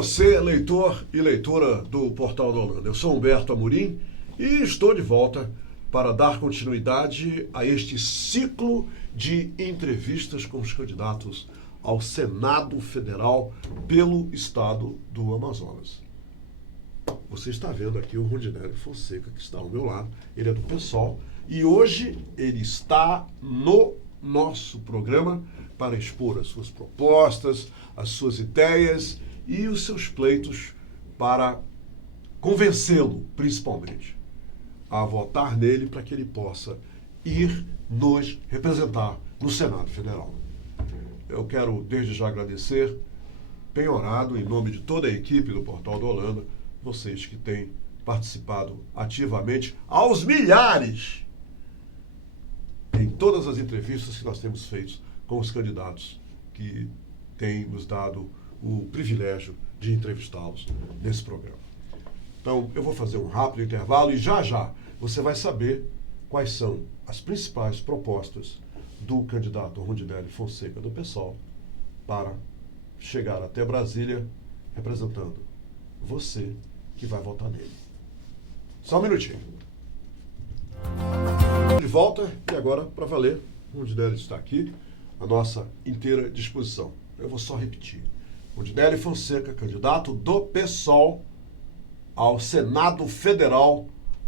você, leitor e leitora do Portal da Holanda. Eu sou Humberto Amorim e estou de volta para dar continuidade a este ciclo de entrevistas com os candidatos ao Senado Federal pelo estado do Amazonas. Você está vendo aqui o Rondinelli Fonseca, que está ao meu lado. Ele é do PSOL e hoje ele está no nosso programa para expor as suas propostas, as suas ideias e os seus pleitos para convencê-lo, principalmente, a votar nele para que ele possa ir nos representar no Senado Federal. Eu quero desde já agradecer, penhorado, em nome de toda a equipe do Portal da Holanda, vocês que têm participado ativamente, aos milhares, em todas as entrevistas que nós temos feito com os candidatos que têm nos dado o privilégio de entrevistá-los nesse programa. Então, eu vou fazer um rápido intervalo e já você vai saber quais são as principais propostas do candidato Rondinelli Fonseca do PSOL para chegar até Brasília representando você que vai votar nele. Só um minutinho. De volta e agora, para valer, Rondinelli está aqui, à nossa inteira disposição. Eu vou só repetir. Rondinelli Fonseca, candidato do PSOL ao Senado Federal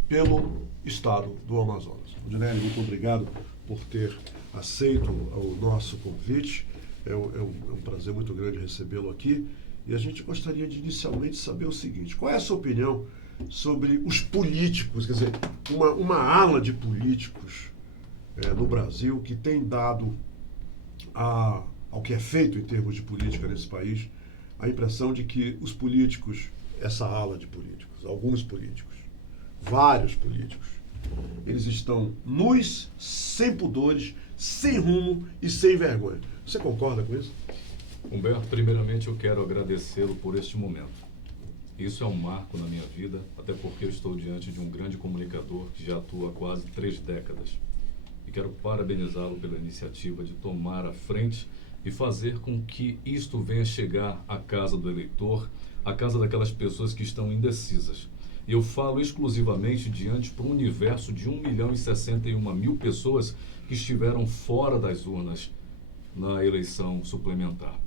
pelo estado do Amazonas. Rondinelli, muito obrigado por ter aceito o nosso convite. É um prazer muito grande recebê-lo aqui. E a gente gostaria de inicialmente saber o seguinte: qual é a sua opinião sobre os políticos, quer dizer, uma ala de políticos no Brasil que tem dado ao que é feito em termos de política nesse país, a impressão de que os políticos, essa ala de políticos, alguns políticos, vários políticos, eles estão nus, sem pudores, sem rumo e sem vergonha. Você concorda com isso? Humberto, primeiramente eu quero agradecê-lo por este momento. Isso é um marco na minha vida, até porque eu estou diante de um grande comunicador que já atua há quase 3 décadas. E quero parabenizá-lo pela iniciativa de tomar a frente e fazer com que isto venha chegar à casa do eleitor, à casa daquelas pessoas que estão indecisas. E eu falo exclusivamente diante para um universo de 1.061.000 pessoas que estiveram fora das urnas na eleição suplementar.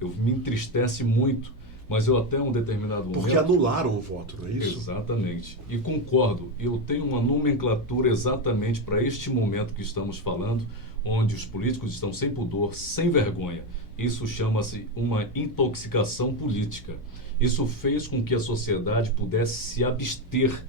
Me entristece muito, mas eu até um determinado momento... Porque anularam o voto, não é isso? Exatamente. E concordo, eu tenho uma nomenclatura exatamente para este momento que estamos falando, onde os políticos estão sem pudor, sem vergonha. Isso chama-se uma intoxicação política. Isso fez com que a sociedade pudesse se abster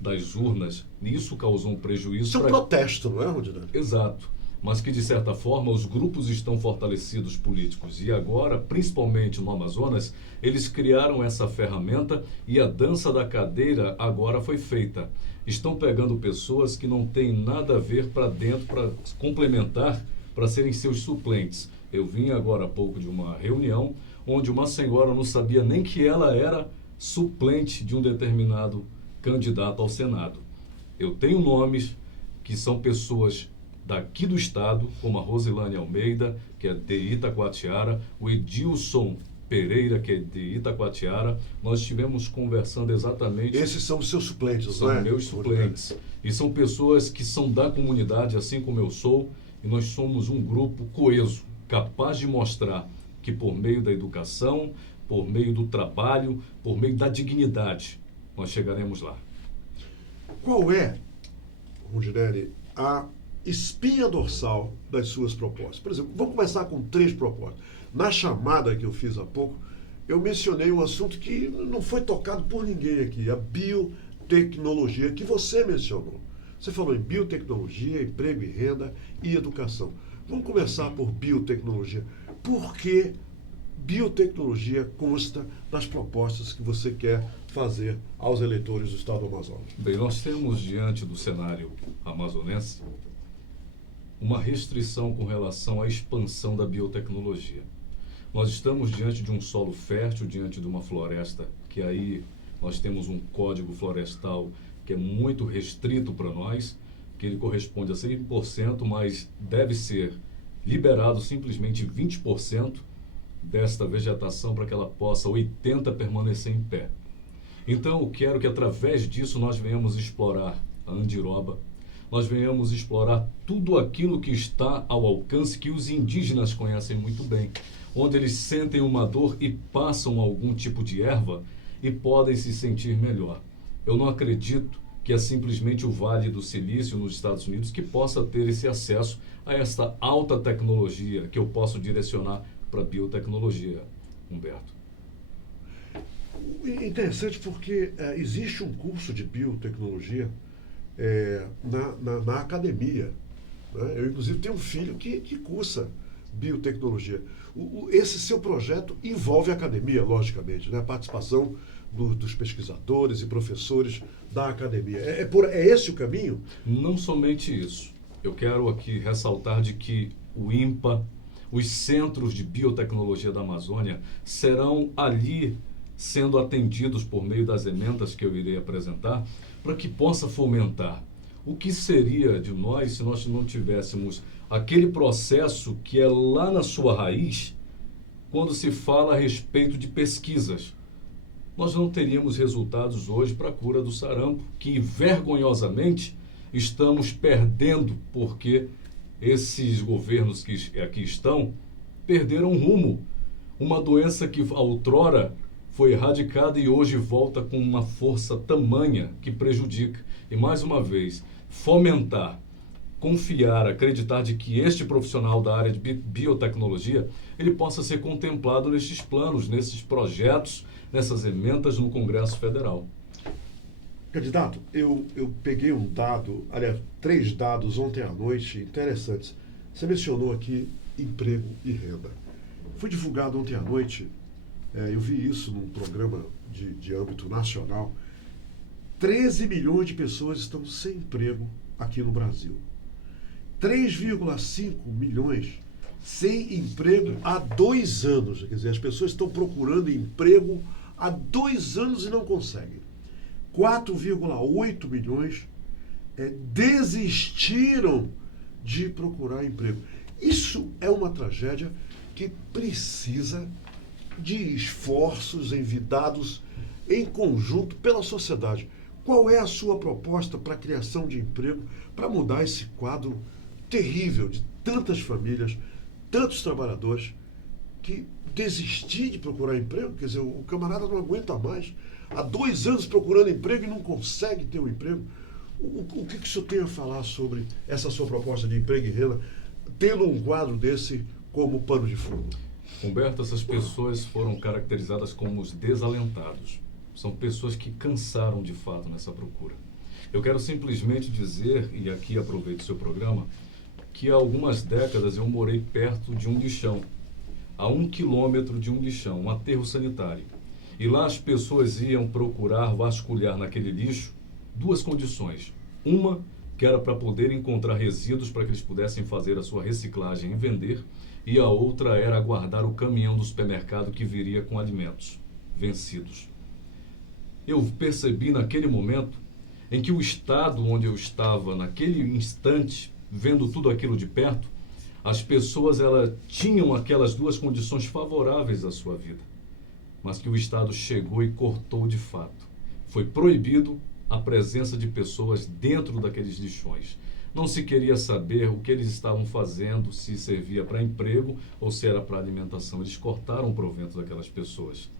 das urnas, e isso causou um prejuízo... Isso é um protesto, não é, Rondinelli? Exato. Mas que, de certa forma, os grupos estão fortalecidos políticos. E agora, principalmente no Amazonas, eles criaram essa ferramenta e a dança da cadeira agora foi feita. Estão pegando pessoas que não têm nada a ver para dentro, para complementar, para serem seus suplentes. Eu vim agora há pouco de uma reunião onde uma senhora não sabia nem que ela era suplente de um determinado candidato ao Senado. Eu tenho nomes que são pessoas daqui do estado, como a Rosilane Almeida, que é de Itacoatiara, o Edilson Pereira, que é de Itacoatiara. Nós estivemos conversando exatamente... Esses são os seus suplentes, são não é? meus suplentes. E são pessoas que são da comunidade, assim como eu sou, e nós somos um grupo coeso, capaz de mostrar que por meio da educação, por meio do trabalho, por meio da dignidade, nós chegaremos lá. Qual é, Rondinelli, a espinha dorsal das suas propostas? Por exemplo, vamos começar com 3 propostas. Na chamada que eu fiz há pouco, eu mencionei um assunto que não foi tocado por ninguém aqui, a biotecnologia, que você mencionou. Você falou em biotecnologia, emprego e renda e educação. Vamos começar por biotecnologia. Por que biotecnologia consta das propostas que você quer fazer aos eleitores do estado do Amazonas? Bem, nós temos diante do cenário amazonense uma restrição com relação à expansão da biotecnologia. Nós estamos diante de um solo fértil, diante de uma floresta, que aí nós temos um código florestal que é muito restrito para nós, que ele corresponde a 100%, mas deve ser liberado simplesmente 20%, desta vegetação para que ela possa 80 permanecer em pé. Então eu quero que através disso nós venhamos explorar a andiroba, nós venhamos explorar tudo aquilo que está ao alcance, que os indígenas conhecem muito bem, onde eles sentem uma dor e passam algum tipo de erva e podem se sentir melhor. Eu não acredito que é simplesmente o Vale do Silício nos Estados Unidos que possa ter esse acesso a esta alta tecnologia que eu posso direcionar para a biotecnologia, Humberto. Interessante porque existe um curso de biotecnologia na academia. Né? Eu, inclusive, tenho um filho que cursa biotecnologia. Esse seu projeto envolve a academia, logicamente, né? A participação dos pesquisadores e professores da academia. É esse o caminho? Não somente isso. Eu quero aqui ressaltar de que o INPA, os centros de biotecnologia da Amazônia, serão ali sendo atendidos por meio das emendas que eu irei apresentar, para que possa fomentar. O que seria de nós se nós não tivéssemos aquele processo que é lá na sua raiz, quando se fala a respeito de pesquisas? Nós não teríamos resultados hoje para a cura do sarampo, que vergonhosamente estamos perdendo, porque esses governos que aqui estão perderam rumo. Uma doença que outrora foi erradicada e hoje volta com uma força tamanha que prejudica. E mais uma vez, fomentar, confiar, acreditar de que este profissional da área de biotecnologia, ele possa ser contemplado nestes planos, nesses projetos, nessas emendas no Congresso Federal. Candidato, eu peguei um dado, aliás, 3 dados ontem à noite interessantes. Você mencionou aqui emprego e renda. Foi divulgado ontem à noite, eu vi isso num programa de âmbito nacional, 13 milhões de pessoas estão sem emprego aqui no Brasil. 3,5 milhões sem emprego há 2 anos. Quer dizer, as pessoas estão procurando emprego há 2 anos e não conseguem. 4,8 milhões desistiram de procurar emprego. Isso é uma tragédia que precisa de esforços envidados em conjunto pela sociedade. Qual é a sua proposta para a criação de emprego, para mudar esse quadro terrível de tantas famílias, tantos trabalhadores que desistir de procurar emprego? Quer dizer, o camarada não aguenta mais. Há 2 anos procurando emprego e não consegue ter um emprego. O que o senhor tem a falar sobre essa sua proposta de emprego e renda, tendo um quadro desse como pano de fundo? Humberto, essas pessoas foram caracterizadas como os desalentados. São pessoas que cansaram de fato nessa procura. Eu quero simplesmente dizer, e aqui aproveito o seu programa, que há algumas décadas eu morei perto de um lixão, a 1 quilômetro de um lixão, um aterro sanitário. E lá as pessoas iam procurar vasculhar naquele lixo 2 condições. Uma, que era para poder encontrar resíduos para que eles pudessem fazer a sua reciclagem e vender, e a outra era aguardar o caminhão do supermercado que viria com alimentos vencidos. Eu percebi naquele momento em que o estado onde eu estava, naquele instante, vendo tudo aquilo de perto, as pessoas tinham aquelas 2 condições favoráveis à sua vida, mas que o Estado chegou e cortou de fato. Foi proibido a presença de pessoas dentro daqueles lixões. Não se queria saber o que eles estavam fazendo, se servia para emprego ou se era para alimentação. Eles cortaram o provento daquelas pessoas.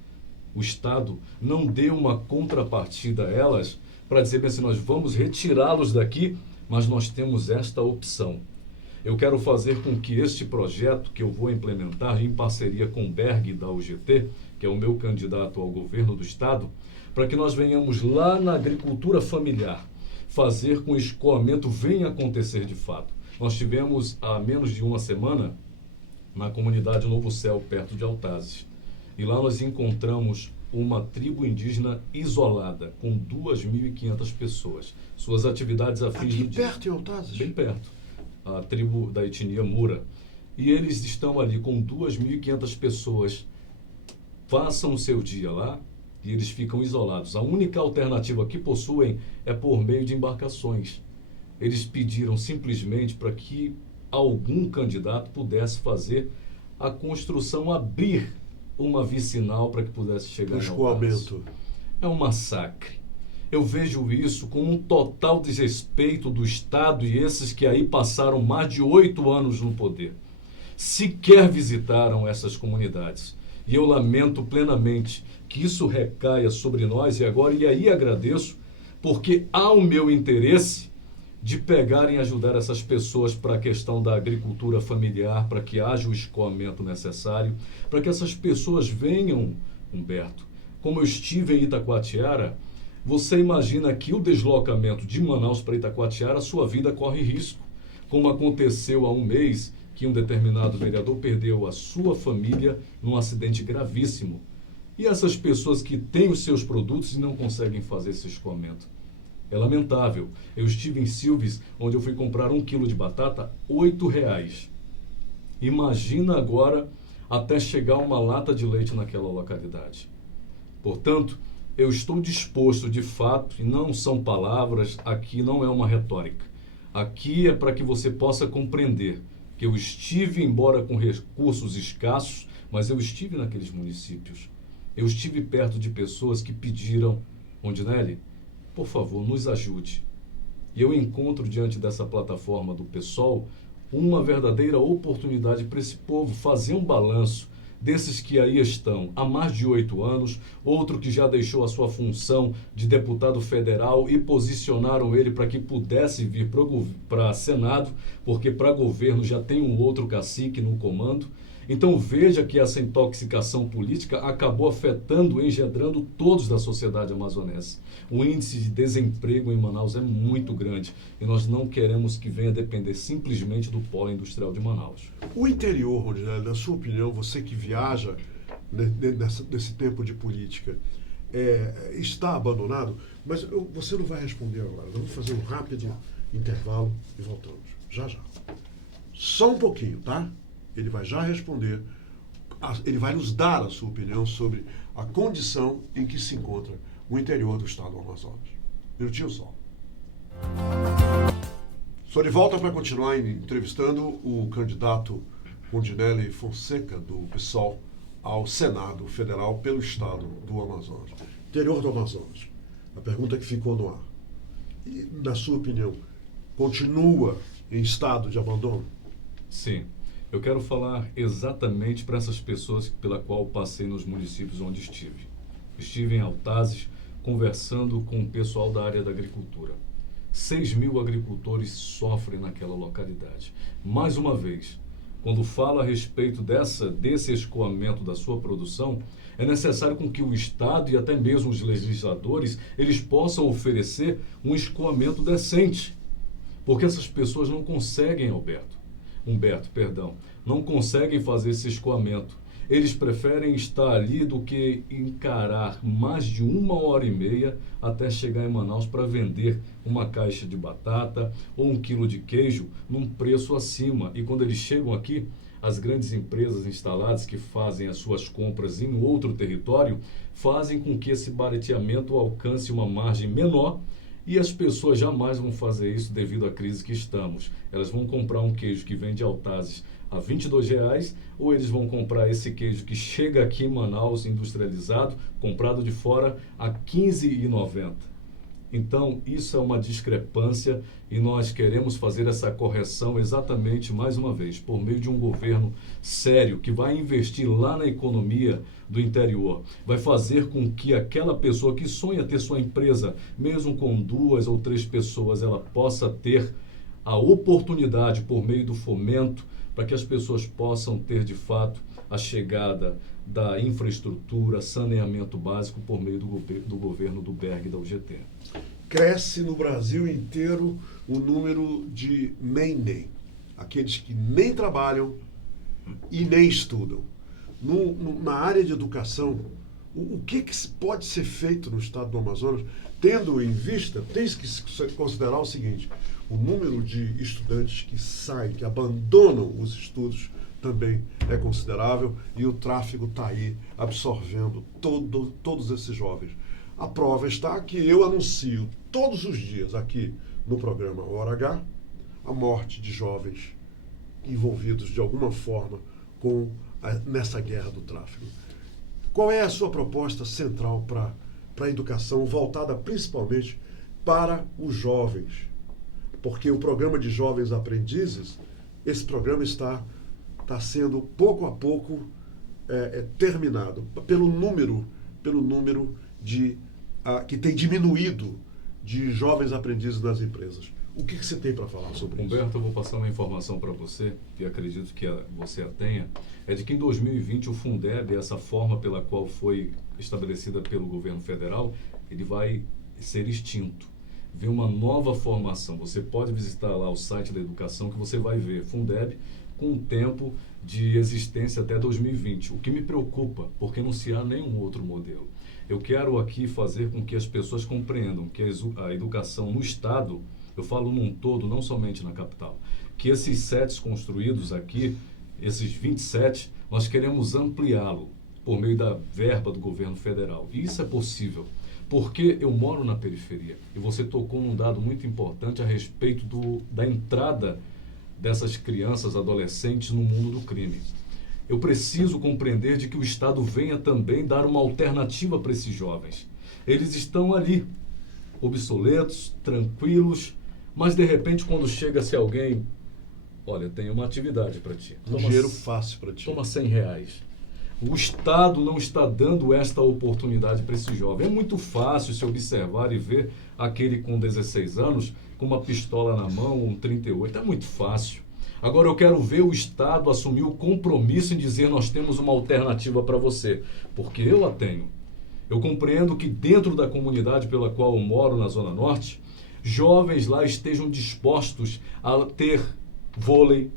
O Estado não deu uma contrapartida a elas para dizer bem assim, nós vamos retirá-los daqui, mas nós temos esta opção. Eu quero fazer com que este projeto que eu vou implementar em parceria com o Berg da UGT, que é o meu candidato ao governo do Estado, para que nós venhamos lá na agricultura familiar, fazer com que o escoamento venha acontecer de fato. Nós tivemos há menos de uma semana na comunidade Novo Céu, perto de Altazes. E lá nós encontramos uma tribo indígena isolada, com 2.500 pessoas. Suas atividades afins aqui perto de Altazes? Bem perto. A tribo da etnia Mura. E eles estão ali com 2.500 pessoas. Façam o seu dia lá e eles ficam isolados. A única alternativa que possuem é por meio de embarcações. Eles pediram simplesmente para que algum candidato pudesse fazer a construção abrir uma vicinal para que pudesse chegar O escoamento. É um massacre. Eu vejo isso como um total desrespeito do Estado e esses que aí passaram mais de 8 anos no poder. Sequer visitaram essas comunidades. E eu lamento plenamente que isso recaia sobre nós e aí agradeço, porque há o meu interesse de pegar e ajudar essas pessoas para a questão da agricultura familiar, para que haja o escoamento necessário, para que essas pessoas venham, Humberto. Como eu estive em Itacoatiara, você imagina que o deslocamento de Manaus para Itacoatiara, a sua vida corre risco, como aconteceu há um mês, que um determinado vereador perdeu a sua família num acidente gravíssimo. E essas pessoas que têm os seus produtos e não conseguem fazer esse escoamento. É lamentável. Eu estive em Silves, onde eu fui comprar 1 quilo de batata, R$8. Imagina agora até chegar uma lata de leite naquela localidade. Portanto, eu estou disposto de fato, e não são palavras, aqui não é uma retórica. Aqui é para que você possa compreender que eu estive, embora com recursos escassos, mas eu estive naqueles municípios. Eu estive perto de pessoas que pediram, Rondinelli, por favor, nos ajude. E eu encontro diante dessa plataforma do PSOL uma verdadeira oportunidade para esse povo fazer um balanço desses que aí estão há mais de 8 anos, outro que já deixou a sua função de deputado federal e posicionaram ele para que pudesse vir para Senado, porque para governo já tem um outro cacique no comando. Então veja que essa intoxicação política acabou afetando, engendrando todos da sociedade amazonense. O índice de desemprego em Manaus é muito grande e nós não queremos que venha depender simplesmente do polo industrial de Manaus. O interior, Rondinelli, na sua opinião, você que viaja nesse tempo de política, está abandonado? Mas você não vai responder agora. Vamos fazer um rápido intervalo e voltamos. Já, já. Só um pouquinho, tá? Ele vai já responder, ele vai nos dar a sua opinião sobre a condição em que se encontra o interior do estado do Amazonas. Minutinho só. Estou de volta para continuar entrevistando o candidato Rondinelli Fonseca, do PSOL, ao Senado Federal pelo estado do Amazonas. Interior do Amazonas. A pergunta que ficou no ar. E, na sua opinião, continua em estado de abandono? Sim. Eu quero falar exatamente para essas pessoas pela qual passei nos municípios onde estive. Estive em Altazes conversando com o pessoal da área da agricultura. 6.000 agricultores sofrem naquela localidade. Mais uma vez, quando fala a respeito desse escoamento da sua produção, é necessário com que o Estado e até mesmo os legisladores, eles possam oferecer um escoamento decente. Porque essas pessoas não conseguem, Humberto, não conseguem fazer esse escoamento. Eles preferem estar ali do que encarar mais de 1h30 até chegar em Manaus para vender uma caixa de batata ou 1 quilo de queijo num preço acima. E quando eles chegam aqui, as grandes empresas instaladas que fazem as suas compras em outro território fazem com que esse barateamento alcance uma margem menor. E as pessoas jamais vão fazer isso devido à crise que estamos. Elas vão comprar um queijo que vem de Altazes a R$22, ou eles vão comprar esse queijo que chega aqui em Manaus industrializado, comprado de fora, a R$15,90. Então, isso é uma discrepância e nós queremos fazer essa correção exatamente, mais uma vez, por meio de um governo sério que vai investir lá na economia do interior. Vai fazer com que aquela pessoa que sonha ter sua empresa, mesmo com 2 ou 3 pessoas, ela possa ter a oportunidade por meio do fomento para que as pessoas possam ter, de fato, a chegada da infraestrutura, saneamento básico por meio do governo do Berg e da UGT. Cresce no Brasil inteiro o número de nem, aqueles que nem trabalham e nem estudam. Na área de educação, o que pode ser feito no estado do Amazonas, tendo em vista, tem que se considerar o seguinte: o número de estudantes que saem, que abandonam os estudos, também é considerável, e o tráfego está aí absorvendo todos esses jovens. A prova está que eu anuncio todos os dias aqui no programa Hora H a morte de jovens envolvidos de alguma forma com nessa guerra do tráfico. Qual é a sua proposta central para a educação, voltada principalmente para os jovens? Porque o programa de jovens aprendizes, esse programa está sendo pouco a pouco terminado pelo número que tem diminuído de jovens aprendizes nas empresas. O que você tem para falar sobre isso? Humberto, eu vou passar uma informação para você, que acredito que você a tenha, é de que em 2020 o Fundeb, essa forma pela qual foi estabelecida pelo governo federal, ele vai ser extinto. Vem uma nova formação. Você pode visitar lá o site da educação que você vai ver Fundeb com um tempo de existência até 2020. O que me preocupa, porque não se há nenhum outro modelo. Eu quero aqui fazer com que as pessoas compreendam que a educação no Estado, eu falo num todo, não somente na capital, que esses sets construídos aqui, esses 27, nós queremos ampliá-lo por meio da verba do governo federal. E isso é possível, porque eu moro na periferia. E você tocou num dado muito importante a respeito da entrada dessas crianças, adolescentes no mundo do crime. Eu preciso compreender de que o Estado venha também dar uma alternativa para esses jovens. Eles estão ali, obsoletos, tranquilos, mas de repente quando chega-se alguém, olha, tem uma atividade para ti. Dinheiro fácil para ti. Toma R$100. O Estado não está dando esta oportunidade para esse jovem. É muito fácil se observar e ver aquele com 16 anos com uma pistola na mão, um 38. É muito fácil. Agora eu quero ver o Estado assumir o compromisso em dizer nós temos uma alternativa para você, porque eu a tenho. Eu compreendo que dentro da comunidade pela qual eu moro, na Zona Norte, jovens lá estejam dispostos a ter vôlei,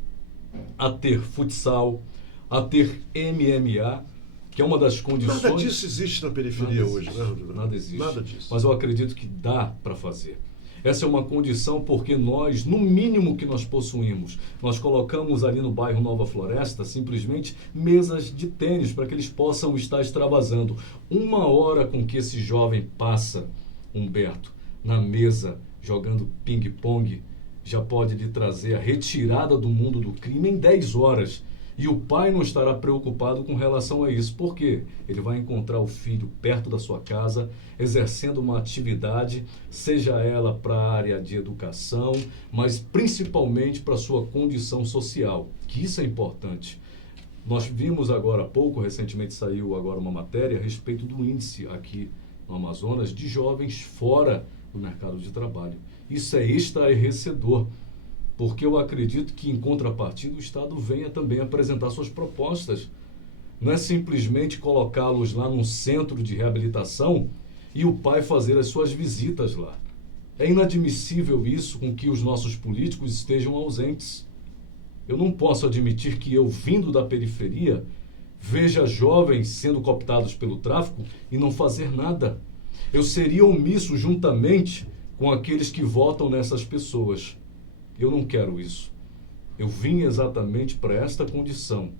a ter futsal, a ter MMA, que é uma das condições... Nada disso existe na periferia hoje, né, Rodrigo? Nada existe. Nada disso. Mas eu acredito que dá para fazer. Essa é uma condição porque nós, no mínimo que nós possuímos, nós colocamos ali no bairro Nova Floresta, simplesmente mesas de tênis para que eles possam estar extravasando. 1 hora com que esse jovem passa, Humberto, na mesa, jogando ping-pong, já pode lhe trazer a retirada do mundo do crime em 10 horas. E o pai não estará preocupado com relação a isso. Por quê? Ele vai encontrar o filho perto da sua casa, exercendo uma atividade, seja ela para a área de educação, mas principalmente para a sua condição social, que isso é importante. Nós vimos agora há pouco, recentemente saiu agora uma matéria a respeito do índice aqui no Amazonas de jovens fora do mercado de trabalho. Isso é estarrecedor. Porque eu acredito que, em contrapartida, o Estado venha também apresentar suas propostas. Não é simplesmente colocá-los lá num centro de reabilitação e o pai fazer as suas visitas lá. É inadmissível isso com que os nossos políticos estejam ausentes. Eu não posso admitir que eu, vindo da periferia, veja jovens sendo cooptados pelo tráfico e não fazer nada. Eu seria omisso juntamente com aqueles que votam nessas pessoas. Eu não quero isso. Eu vim exatamente para esta condição,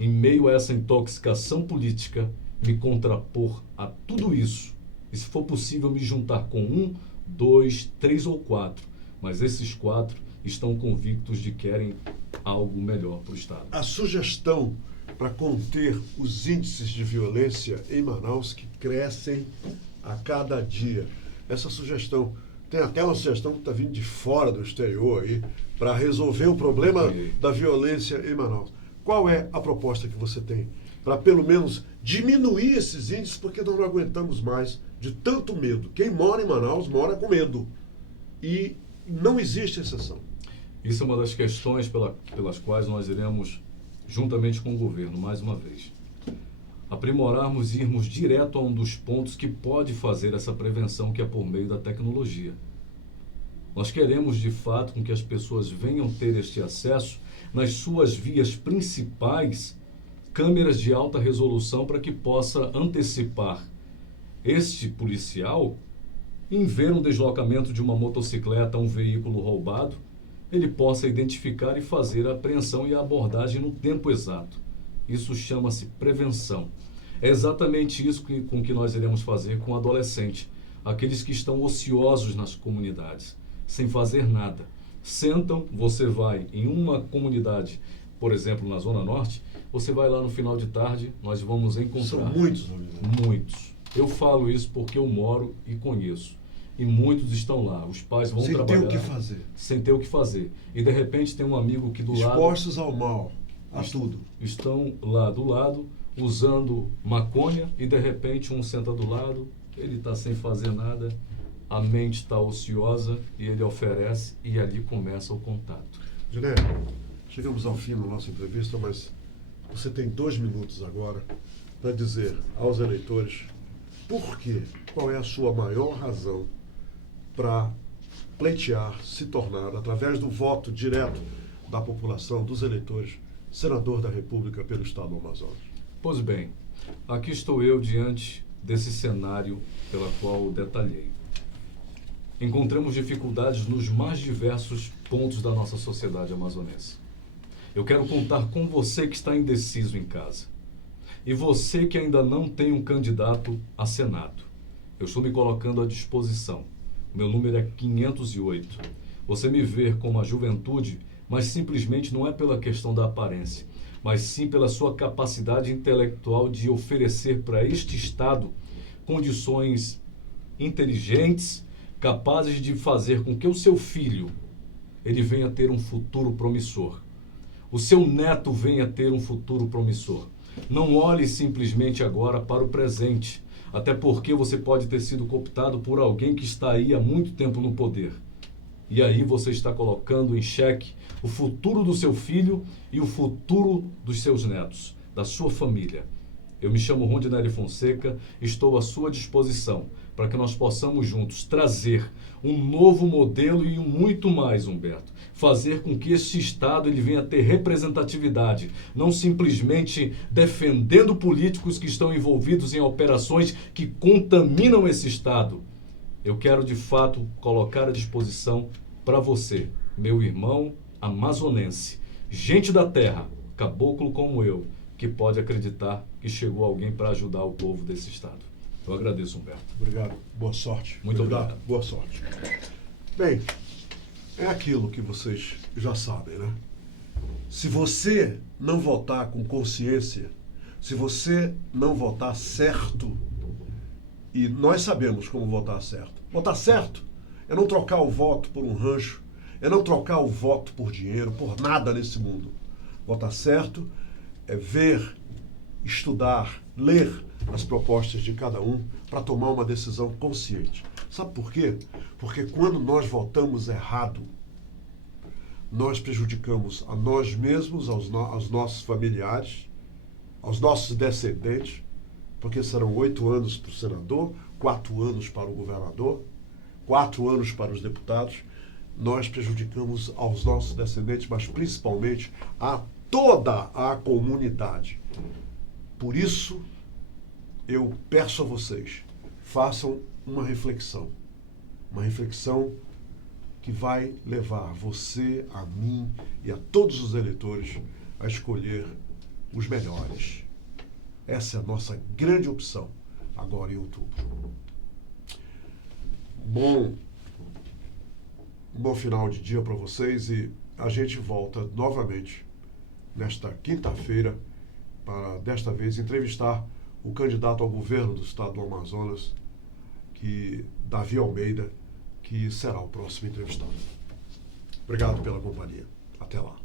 em meio a essa intoxicação política, me contrapor a tudo isso. E se for possível, me juntar com 1, 2, 3 ou 4. Mas esses 4 estão convictos de que querem algo melhor para o Estado. A sugestão para conter os índices de violência em Manaus que crescem a cada dia. Essa sugestão... Tem até uma sugestão que está vindo de fora do exterior aí para resolver o problema da violência em Manaus. Qual é a proposta que você tem para, pelo menos, diminuir esses índices, porque nós não aguentamos mais de tanto medo. Quem mora em Manaus mora com medo. E não existe exceção. Isso é uma das questões pelas quais nós iremos, juntamente com o governo, mais uma vez, aprimorarmos e irmos direto a um dos pontos que pode fazer essa prevenção, que é por meio da tecnologia. Nós queremos, de fato, com que as pessoas venham ter este acesso nas suas vias principais, câmeras de alta resolução para que possa antecipar este policial em ver um deslocamento de uma motocicleta, um veículo roubado, ele possa identificar e fazer a apreensão e a abordagem no tempo exato. Isso chama-se prevenção. É exatamente isso com que nós iremos fazer com o adolescente, aqueles que estão ociosos nas comunidades, sem fazer nada. Sentam, você vai em uma comunidade, por exemplo, na Zona Norte, você vai lá no final de tarde, nós vamos encontrar... São muitos, amigo. Muitos. Eu falo isso porque eu moro e conheço. E muitos estão lá. Os pais vão trabalhar... Sem ter o que fazer. Sem ter o que fazer. E, de repente, tem um amigo que do lado... Expostos ao mal, a tudo. Estão lá do lado, usando maconha, e, de repente, um senta do lado, ele está sem fazer nada, a mente está ociosa, e ele oferece, e ali começa o contato. Juliano, chegamos ao fim da nossa entrevista, mas você tem 2 minutos agora para dizer aos eleitores por quê, qual é a sua maior razão para pleitear, se tornar, através do voto direto da população, dos eleitores, senador da República pelo Estado do Amazonas. Pois bem, aqui estou eu diante desse cenário pela qual detalhei. Encontramos dificuldades nos mais diversos pontos da nossa sociedade amazonense. Eu quero contar com você que está indeciso em casa. E você que ainda não tem um candidato a Senado. Eu estou me colocando à disposição. Meu número é 508. Você me ver como a juventude, mas simplesmente não é pela questão da aparência, mas sim pela sua capacidade intelectual de oferecer para este Estado condições inteligentes, capazes de fazer com que o seu filho ele venha ter um futuro promissor. O seu neto venha ter um futuro promissor. Não olhe simplesmente agora para o presente, até porque você pode ter sido cooptado por alguém que está aí há muito tempo no poder. E aí você está colocando em xeque o futuro do seu filho e o futuro dos seus netos, da sua família. Eu me chamo Rondinelli Fonseca, estou à sua disposição para que nós possamos juntos trazer um novo modelo e muito mais, Humberto. Fazer com que este Estado ele venha ter representatividade, não simplesmente defendendo políticos que estão envolvidos em operações que contaminam esse Estado. Eu quero, de fato, colocar à disposição para você, meu irmão amazonense, gente da terra, caboclo como eu, que pode acreditar que chegou alguém para ajudar o povo desse Estado. Eu agradeço, Humberto. Obrigado. Boa sorte. Muito obrigado. Boa sorte. Bem, é aquilo que vocês já sabem, né? Se você não votar com consciência, se você não votar certo, e nós sabemos como votar certo. Votar certo é não trocar o voto por um rancho, é não trocar o voto por dinheiro, por nada nesse mundo. Votar certo é ver, estudar, ler as propostas de cada um para tomar uma decisão consciente. Sabe por quê? Porque quando nós votamos errado, nós prejudicamos a nós mesmos, aos nossos familiares, aos nossos descendentes, porque serão 8 anos para o senador, 4 anos para o governador, 4 anos para os deputados. Nós prejudicamos aos nossos descendentes, mas principalmente a toda a comunidade. Por isso, eu peço a vocês, façam uma reflexão que vai levar você, a mim e a todos os eleitores a escolher os melhores. Essa é a nossa grande opção agora em outubro. Bom final de dia para vocês e a gente volta novamente nesta quinta-feira para, desta vez, entrevistar o candidato ao governo do Estado do Amazonas, Davi Almeida, que será o próximo entrevistado. Obrigado pela companhia. Até lá.